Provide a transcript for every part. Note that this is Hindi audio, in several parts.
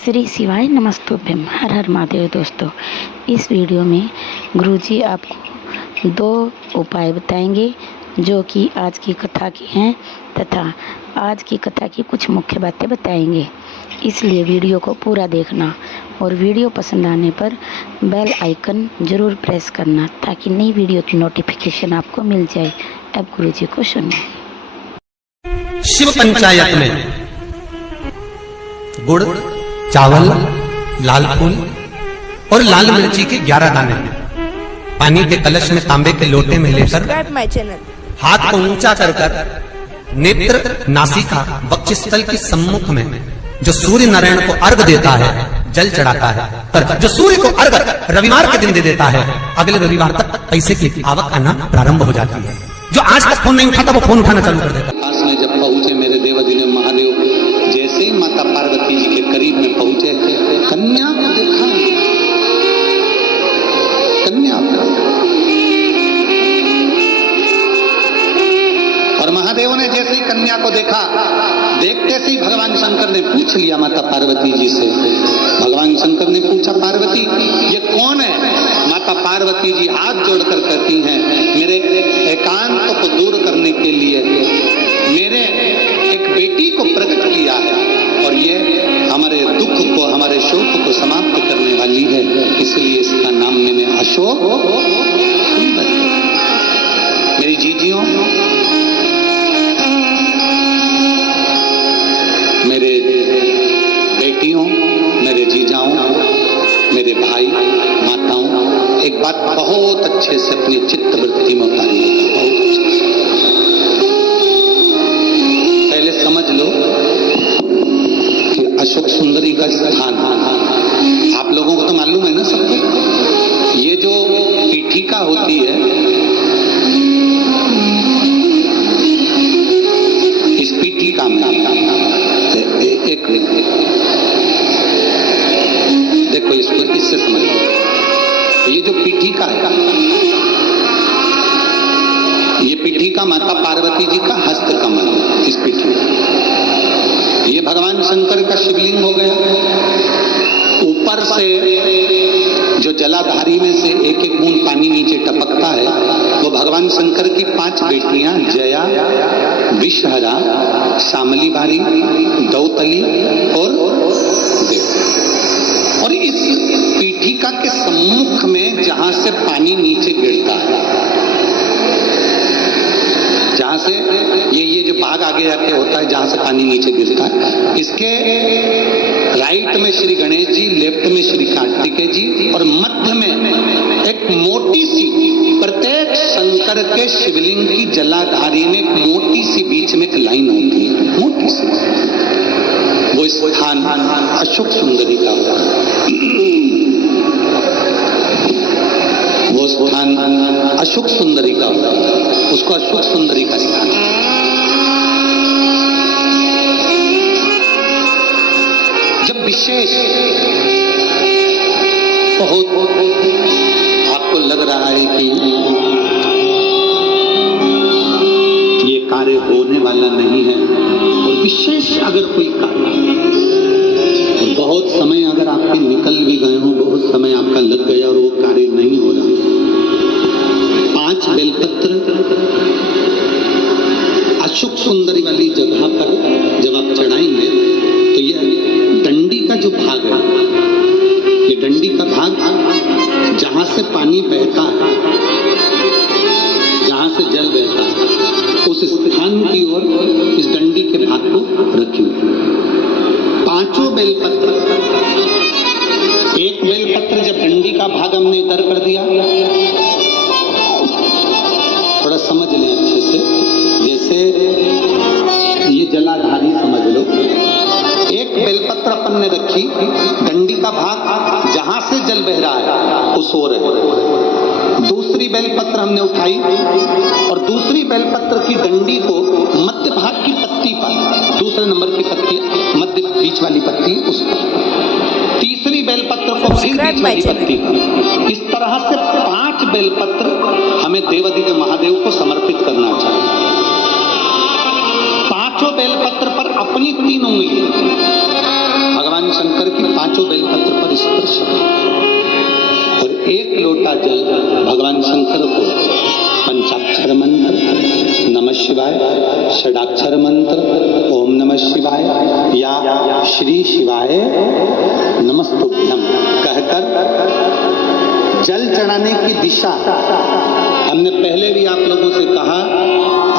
श्री शिवाय नमस्तुभ्यम। हर हर महादेव। दोस्तों, इस वीडियो में गुरुजी आपको 2 उपाय बताएंगे जो कि आज की कथा की हैं तथा आज की कथा की कुछ मुख्य बातें बताएंगे। इसलिए वीडियो को पूरा देखना और वीडियो पसंद आने पर बेल आइकन ज़रूर प्रेस करना ताकि नई वीडियो की नोटिफिकेशन आपको मिल जाए। अब गुरुजी को सुनिए। शिव पंचायत में गुड़, चावल, लाल फूल और लाल मिर्ची के 11 दाने पानी के कलश में तांबे के लोटे में लेकर हाथ को ऊंचा कर नेत्र, नासिका, वक्षस्थल के सम्मुख में जो सूर्य नारायण को अर्घ देता है, जल चढ़ाता है, पर जो सूर्य को अर्घ रविवार के दिन दे देता है, अगले रविवार तक पैसे की आवक आना प्रारंभ हो जाती है। जो आज तक फोन नहीं उठाता वो फोन उठाना चालू कर देता। पास में जब पहुंचे मेरे देवदिने महादेव, जैसे ही माता पार्वती जी के करीब में पहुंचे, कन्या को देखा। कन्या और महादेव ने जैसे ही कन्या को देखा, देखते से ही भगवान शंकर ने पूछ लिया माता पार्वती जी से। भगवान शंकर ने पूछा, पार्वती ये कौन है? माता पार्वती जी हाथ जोड़कर कहती हैं, मेरे एकांत को दूर करने के लिए मेरे एक बेटी को प्रकट किया है और ये हमारे दुख को, हमारे शोक को समाप्त करने वाली है, इसलिए इसका नाम मैंने अशोक सुंदर। मेरी जीजियों, मेरे बेटियों, मेरे जीजाओं, मेरे भाई, माताओं, एक बात बहुत अच्छे से अपनी चित्त वृत्ति में उतारिएगा। बहुत अच्छे से पहले समझ लो कि अशोक सुंदरी का स्थान, आप लोगों को तो मालूम है ना सबको, ये जो पीठिका होती है, इस पीठिका में एक देखो, इसको इससे समझ लो। ये जो पीठिका है, ये पीठिका माता पार्वती जी का हस्त कमल है। इस पीठिका, ये भगवान शंकर का शिवलिंग हो गया। ऊपर से जो जलाधारी में से एक एक बूंद पानी नीचे टपकता है, वो भगवान शंकर की 5 बेटियां जया, विषहरा, शामली बारी, दौतली और देव। और इस पीठिका के सम्मुख में जहां से पानी नीचे गिरता है, जहां से ये जो भाग आगे जाके होता है, जहां से पानी नीचे गिरता है, इसके राइट में श्री गणेश जी, लेफ्ट में श्री कार्तिकेय जी और मध्य में एक मोटी सी, प्रत्येक शंकर के शिवलिंग की जलाधारी में एक मोटी सी बीच में एक लाइन होती है, मोटी सी। वो स्थान अशोक सुंदरी का होता है। वो स्थान अशोक सुंदरी का होता है, उसको अशोक सुंदरी का स्थान। जब विशेष बहुत आपको लग रहा है कि ये कार्य होने वाला नहीं है, और विशेष अगर कोई कार्य, बहुत समय अगर आपके निकल भी गए हो, बहुत समय आपका लग गया और वो कार्य नहीं हो रहा, 5 बेलपत्र अशोक सुंदरी वाली जगह पर जब आप चढ़ाएंगे तो ये डंडी का जो भाग है, ये डंडी का भाग जहां से पानी बहता है, जहां से जल बहता है, उस स्थान की ओर इस डंडी के भाग को रखिए। 5 बेलपत्र, एक बेलपत्र जब डंडी का भाग हमने इधर कर दिया, थोड़ा समझ लें अच्छे से, जैसे ये जलाधारी समझ लो, एक बेलपत्र अपन ने रखी, डंडी का भाग जहां से जल बह रहा है उस ओर है। दूसरी बेलपत्र हमने उठाई और दूसरी बेलपत्र की डंडी को मध्य भाग की पत्ती पर, दूसरे नंबर की पत्ती, मध्य बीच वाली पत्ती उस पर, तीसरी बेलपत्र को फिर बीच वाली पत्ती पर। इस तरह से 5 बेलपत्र हमें देवदिव्य महादेव को समर्पित करना चाहिए। 5 बेलपत्र पर अपनी 3 उंगली भगवान शंकर की एक लोटा जल भगवान शंकर को पंचाक्षर मंत्र नमः शिवाय, षडाक्षर मंत्र ओम नमः शिवाय या श्री शिवाय नमस्तुभ्यम कहकर जल चढ़ाने की दिशा, हमने पहले भी आप लोगों से कहा,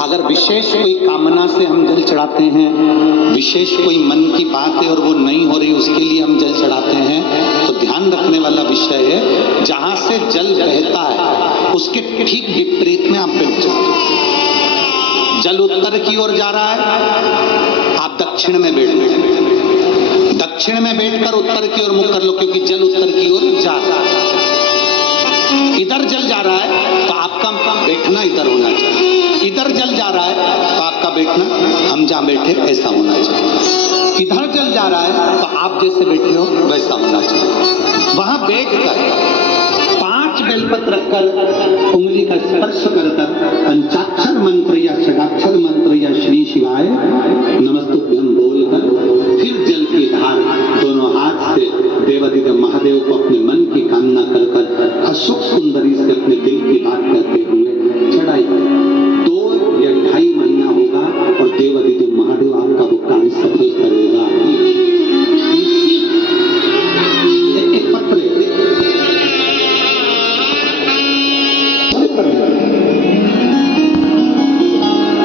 अगर विशेष कोई कामना से हम जल चढ़ाते हैं, विशेष कोई मन की बात है और वो नहीं हो रही, उसके लिए हम जल चढ़ाते हैं, तो ध्यान रखने वाला विषय है जहां से जल बहता है उसके ठीक विपरीत में आप बैठ जाओ। जल उत्तर की ओर जा रहा है, आप दक्षिण में बैठ दक्षिण में बैठकर उत्तर की ओर मुख कर लो, क्योंकि जल उत्तर की ओर जा रहा है। इधर जल जा रहा है तो आपका बैठना इधर होना चाहिए, इधर जल जा रहा है तो आपका बैठना हम जहां बैठे ऐसा होना चाहिए, इधर जल जा रहा है तो आप जैसे बैठे हो वैसा होना चाहिए। वहां बैठकर 5 बेलपत्र रखकर उंगली का स्पर्श कर पंचाक्षर मंत्र या षडाक्षर मंत्र या श्री शिवाय नमस्तुभ्यम बोलकर फिर जल की धार दोनों हाथ से देवाधिदेव महादेव को अपने मन की कामना कर अशोक सुंदरी से अपने दिल की बात करते हुए चढ़ाई। 2 या 2.5 महीना होगा और देवाधिदेव महादेव आपका वो कार्य सफल करेगा। एक पत्र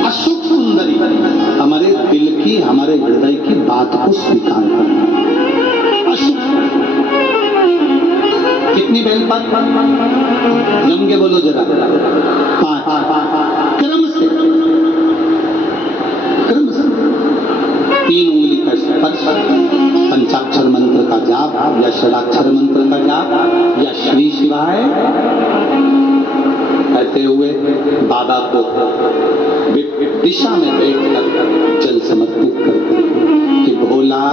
अशोक सुंदरी हमारे दिल की, हमारे हृदय की बात को स्वीकार करना। कितनी बेलपत्र जम के बोलो जरा? 5 क्रम से 3 उंगली का स्पर्श, पंचाक्षर मंत्र का जाप या षडाक्षर मंत्र का जाप या श्री शिवाय कहते हुए बाबा को दिशा में बैठकर जल समर्पित करते कि भोला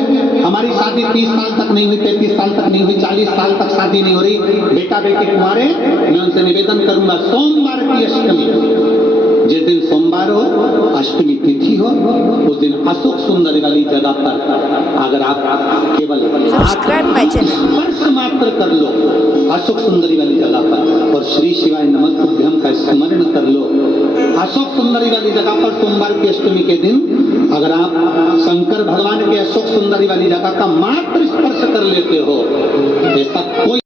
सब हमारी शादी 30 साल तक नहीं हुई, 33 साल तक नहीं हुई, 40 साल तक शादी नहीं हो रही, बेटा बेटी कुंवारे, मैं उनसे निवेदन करूंगा सोमवार की अष्टमी, जिस दिन सोमवार हो, अष्टमी तिथि हो, उस दिन अशोक सुंदरी वाली जगह पर अगर आप केवल स्पर्श मात्र कर लो अशोक सुंदरी वाली जगह पर और श्री शिवाय नमस्तुभ्यम का स्मरण कर लो, अशोक सुंदरी वाली जगह पर सोमवार की अष्टमी के दिन अगर आप शंकर भगवान के अशोक सुंदरी वाली जगह का मात्र स्पर्श कर लेते हो, ऐसा कोई